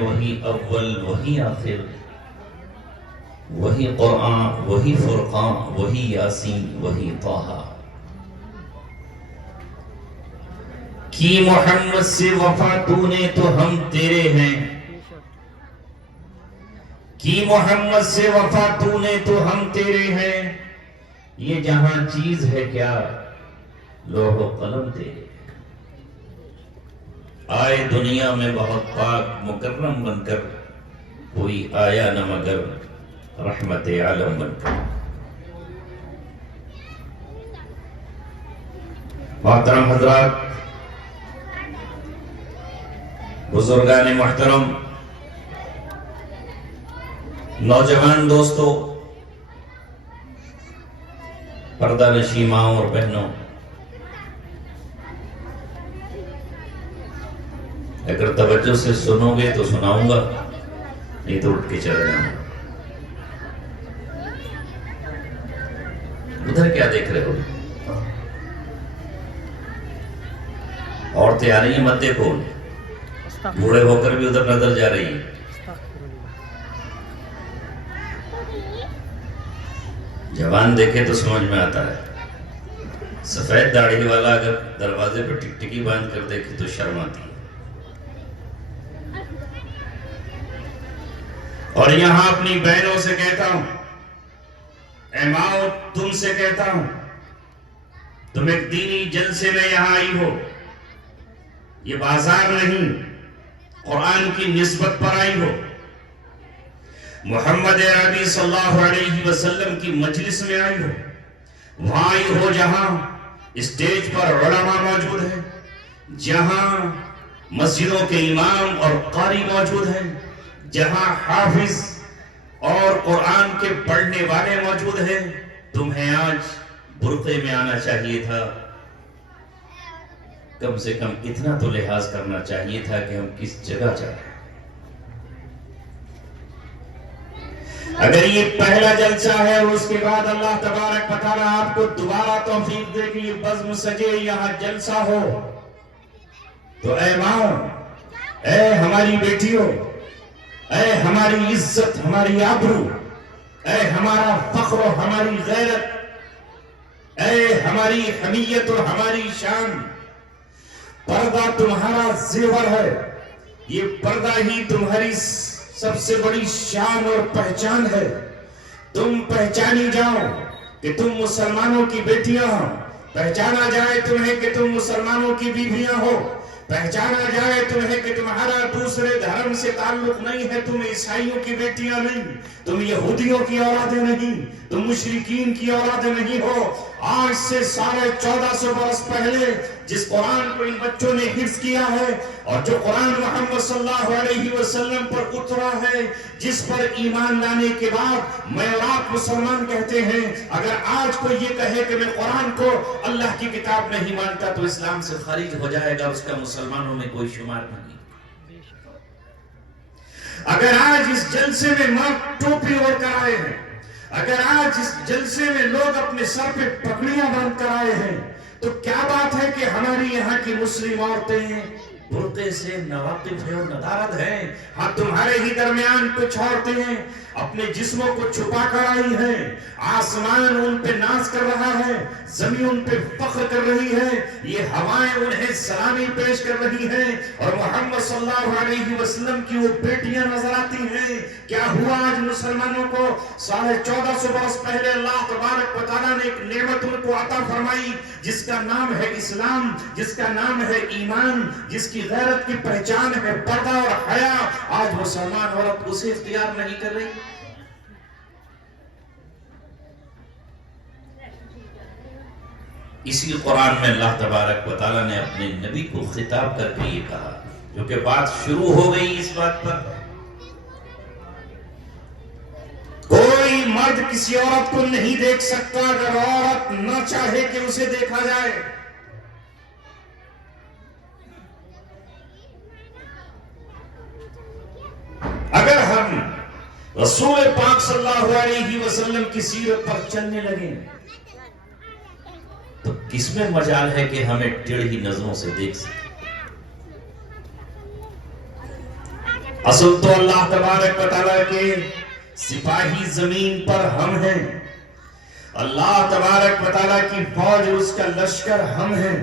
وہی اول وہی آخر، وہی قرآن وہی فرقان وہی یاسین وہی طٰہٰ، کی محمد سے وفا تو نے تو ہم تیرے ہیں، کی محمد سے وفا تو نے تو ہم تیرے ہیں، یہ جہاں چیز ہے کیا لوح و قلم تیرے، آئے دنیا میں بہت پاک مکرم بن کر، کوئی آیا نہ مگر رحمت عالم بن کر۔ محترم حضرات، بزرگان محترم، نوجوان دوستو، پردہ نشین ماؤں اور بہنوں، اگر توجہ سے سنو گے تو سناؤں گا، نہیں تو اٹھ کے چلا جاؤں گا۔ ادھر کیا دیکھ رہے ہو؟ عورتیں آ رہی ہیں، مت دیکھو، بوڑھے ہو کر بھی ادھر نظر جا رہی ہیں۔ جوان دیکھے تو سمجھ میں آتا ہے، سفید داڑھی والا اگر دروازے پہ ٹکٹکی باندھ کر دیکھے تو شرم آتی ہے۔ اور یہاں اپنی بہنوں سے کہتا ہوں، اے ماؤں تم سے کہتا ہوں، تم ایک دینی جلسے میں یہاں آئی ہو، یہ بازار نہیں، قرآن کی نسبت پر آئی ہو، محمد عربی صلی اللہ علیہ وسلم کی مجلس میں آئی ہو، وہاں آئی ہو جہاں اسٹیج پر علماء موجود ہیں، جہاں مسجدوں کے امام اور قاری موجود ہیں، جہاں حافظ اور قرآن کے پڑھنے والے موجود ہیں۔ تمہیں آج برقعے میں آنا چاہیے تھا، کم سے کم اتنا تو لحاظ کرنا چاہیے تھا کہ ہم کس جگہ جا رہے ہیں۔ اگر یہ پہلا جلسہ ہے اور اس کے بعد اللہ تبارک و تعالیٰ آپ کو دوبارہ توفیق دے کہ یہ بزم سجے، یہاں جلسہ ہو، تو اے ماؤں، اے ہماری بیٹیوں، اے ہماری عزت، ہماری آبرو، اے ہمارا فخر و ہماری غیرت، اے ہماری حمیت اور ہماری شان، پردہ تمہارا زیور ہے، یہ پردہ ہی تمہاری سب سے بڑی شان اور پہچان ہے۔ تم پہچانی جاؤ کہ تم مسلمانوں کی بیٹیاں ہو، پہچانا جائے تمہیں کہ تم مسلمانوں کی بیویاں ہو، پہچانا جائے تمہیں کہ تمہارا دوسرے دھرم سے تعلق نہیں ہے، تم عیسائیوں کی بیٹیاں نہیں، تم یہودیوں کی اولادیں نہیں، تم مشرکین کی اولادیں نہیں ہو۔ آج سے 1450 برس پہلے جس قرآن کو ان بچوں نے حفظ کیا ہے، اور جو قرآن محمد صلی اللہ علیہ وسلم پر اترا ہے، جس پر ایمان لانے کے بعد میں اور آپ مسلمان کہتے ہیں، اگر آج کوئی یہ کہے کہ میں قرآن کو اللہ کی کتاب نہیں مانتا تو اسلام سے خارج ہو جائے گا، اس کا مسلمانوں میں کوئی شمار نہیں۔ اگر آج اس جلسے میں مرد ٹوپی اوڑھ کر آئے ہیں، اگر آج اس جلسے میں لوگ اپنے سر پہ پگڑیاں باندھ کر آئے ہیں، تو کیا بات ہے کہ ہماری یہاں کی مسلم عورتیں برقعے سے ناواقف ہیں اور ندارت ہیں؟ ہاں، تمہارے ہی درمیان کچھ عورتیں ہیں اپنے جسموں کو چھپا کر آئی ہیں، آسمان ان پہ ناز کر رہا ہے، زمین ان پہ فخر کر رہی ہے، یہ ہوائیں انہیں سلامی پیش کر رہی ہیں، اور محمد صلی اللہ علیہ وسلم کی وہ بیٹیاں نظر آتی ہیں۔ کیا ہوا آج مسلمانوں کو 1450 برس پہلے اللہ تبارک و تعالیٰ نے ایک نعمت ان کو عطا فرمائی، جس کا نام ہے اسلام، جس کا نام ہے ایمان، جس کی غیرت کی پہچان ہے پردہ اور حیا۔ آج مسلمان عورت اسے اختیار نہیں کر رہی۔ اسی قرآن میں اللہ تبارک و تعالیٰ نے اپنے نبی کو خطاب کر کے یہ کہا، جو کہ بات شروع ہو گئی اس بات پر، کوئی مرد کسی عورت کو نہیں دیکھ سکتا اگر عورت نہ چاہے کہ اسے دیکھا جائے۔ اگر ہم رسول پاک صلی اللہ علیہ وسلم کی سیرت پر چلنے لگے تو کس میں مجال ہے کہ ہمیں ٹیڑھی نظروں سے دیکھ سکیں؟ اصل تو اللہ تبارک و تعالیٰ کے سپاہی زمین پر ہم ہیں، اللہ تبارک و تعالیٰ کی فوج اور اس کا لشکر ہم ہیں،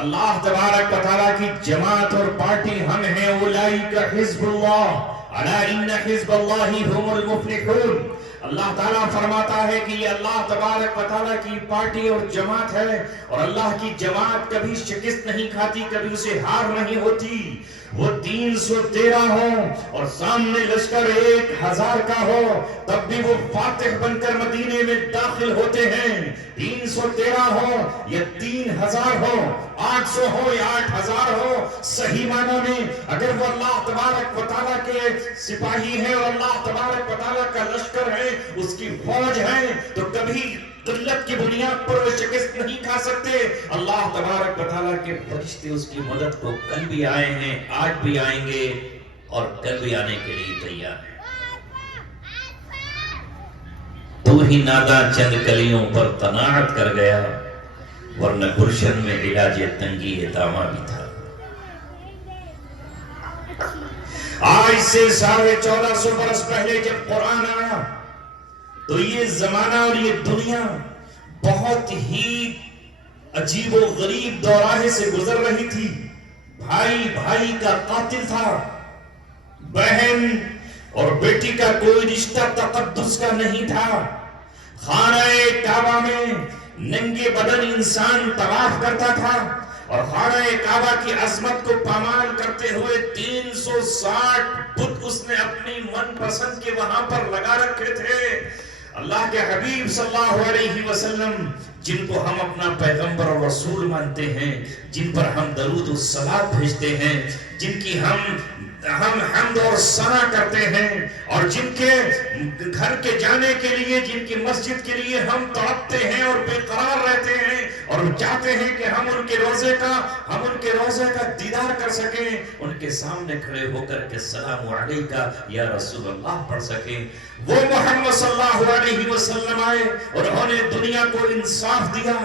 اللہ تبارک و تعالیٰ کی جماعت اور پارٹی ہم ہیں۔ اولئک حزب اللہ الا ان حزب اللہ هم المفلحون۔ اللہ تعالیٰ فرماتا ہے کہ یہ اللہ تبارک و تعالیٰ کی پارٹی اور جماعت ہے، اور اللہ کی جماعت کبھی شکست نہیں کھاتی، کبھی اسے ہار نہیں ہوتی۔ وہ 313 ہو اور سامنے لشکر 1000 کا ہو، تب بھی وہ فاتح بن کر مدینے میں داخل ہوتے ہیں۔ 313 ہو یا 3000 ہو، 800 ہو یا 8000 ہو، صحیح معنی میں اگر وہ اللہ تبارک و تعالیٰ کے سپاہی ہیں اور اللہ تبارک و تعالیٰ کا لشکر ہے، اس کی فوج ہے، تو کبھی قلت کی بنیاد پر وہ شکست نہیں کھا سکتے۔ اللہ تبارک و تعالیٰ کے فرشتے اس کی مدد کو کل بھی آئے ہیں، آج بھی آئیں گے اور کل بھی آنے کے لیے تیار ہیں۔ تو ہی ناداں چند کلیوں پر قناعت کر گیا، ورنہ گلشن میں علاج تنگی دامہ بھی تھا۔ آج سے 1450 برس پہلے جب قرآن آیا تو یہ زمانہ اور یہ دنیا بہت ہی عجیب و غریب دوراہے سے گزر رہی تھی۔ بھائی بھائی کا قاتل تھا، بہن اور بیٹی کا کوئی رشتہ تقدس کا نہیں تھا۔ خانہ کعبہ میں ننگے بدن انسان طواف کرتا تھا، اور خانہ کعبہ کی عظمت کو پامال کرتے ہوئے 360 بت اس نے اپنی من پسند کے وہاں پر لگا رکھے تھے۔ اللہ کے حبیب صلی اللہ علیہ وسلم، جن کو ہم اپنا پیغمبر اور رسول مانتے ہیں، جن پر ہم درود و صلوات بھیجتے ہیں، جن کی ہم حمد اور ثنا کرتے ہیں، اور جن کے گھر کے جانے کے لیے، جن کی مسجد کے لیے ہم تڑپتے ہیں اور بے قرار رہتے ہیں اور چاہتے ہیں کہ ہم ان کے روزے کا دیدار کر سکیں، ان کے سامنے کھڑے ہو کر کے سلام علیکہ یا رسول اللہ پڑھ سکیں۔ وہ محمد صلی اللہ علیہ وسلم آئے اور انہوں نے دنیا کو انصاف دیا،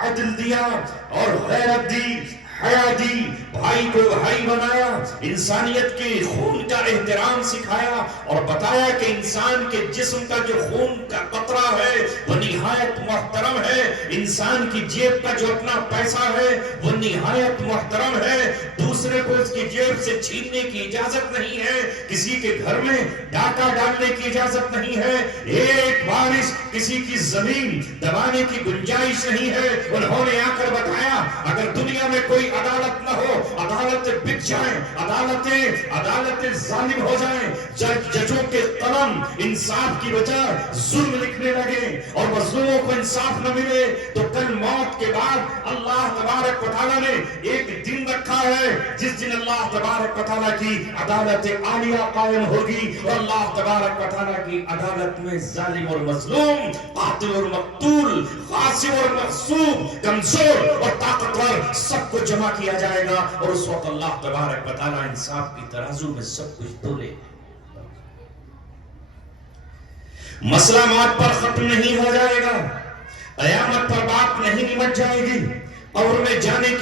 عدل دیا اور غیرت دی، حیا دی، بھائی کو بھائی بنایا، انسانیت کے خون کا احترام سکھایا، اور بتایا کہ انسان کے جسم کا جو خون کا قطرہ ہے وہ نہایت محترم ہے، انسان کی جیب کا جو اپنا پیسہ ہے وہ نہایت محترم ہے، دوسرے کو اس کی جیب سے چھیننے کی اجازت نہیں ہے، کسی کے گھر میں ڈاکہ ڈالنے کی اجازت نہیں ہے، ایک بارش کسی کی زمین دبانے کی گنجائش نہیں ہے۔ انہوں نے آ کر بتایا اگر دنیا میں کوئی عدالت نہ ہو، عدالتیں بک جائیں، عدالتیں ظالم ہو جائیں، ججوں کے قلم انصاف کی وجہ ظلم لکھنے لگے اور مظلوموں کو انصاف نہ ملے، تو کل موت کے بعد اللہ تبارک و تعالیٰ نے ایک دن رکھا ہے جس دن اللہ تبارک و تعالیٰ کی عدالت عالیہ قائم ہوگی، اور اللہ تبارک و تعالیٰ کی عدالت میں ظالم اور مظلوم، قاتل اور مقتول، غاصب اور مغصوب، کمزور اور طاقتور سب کو جمع کیا جائے گا، اور اس وقت اللہ تبارک و تعالیٰ انصاف کی ترازو میں سب کچھ تولے۔ مسئلہ موت پر ختم نہیں ہو جائے گا، قیامت پر بات نہیں نمٹ جائے گی، قبر میں جانے کے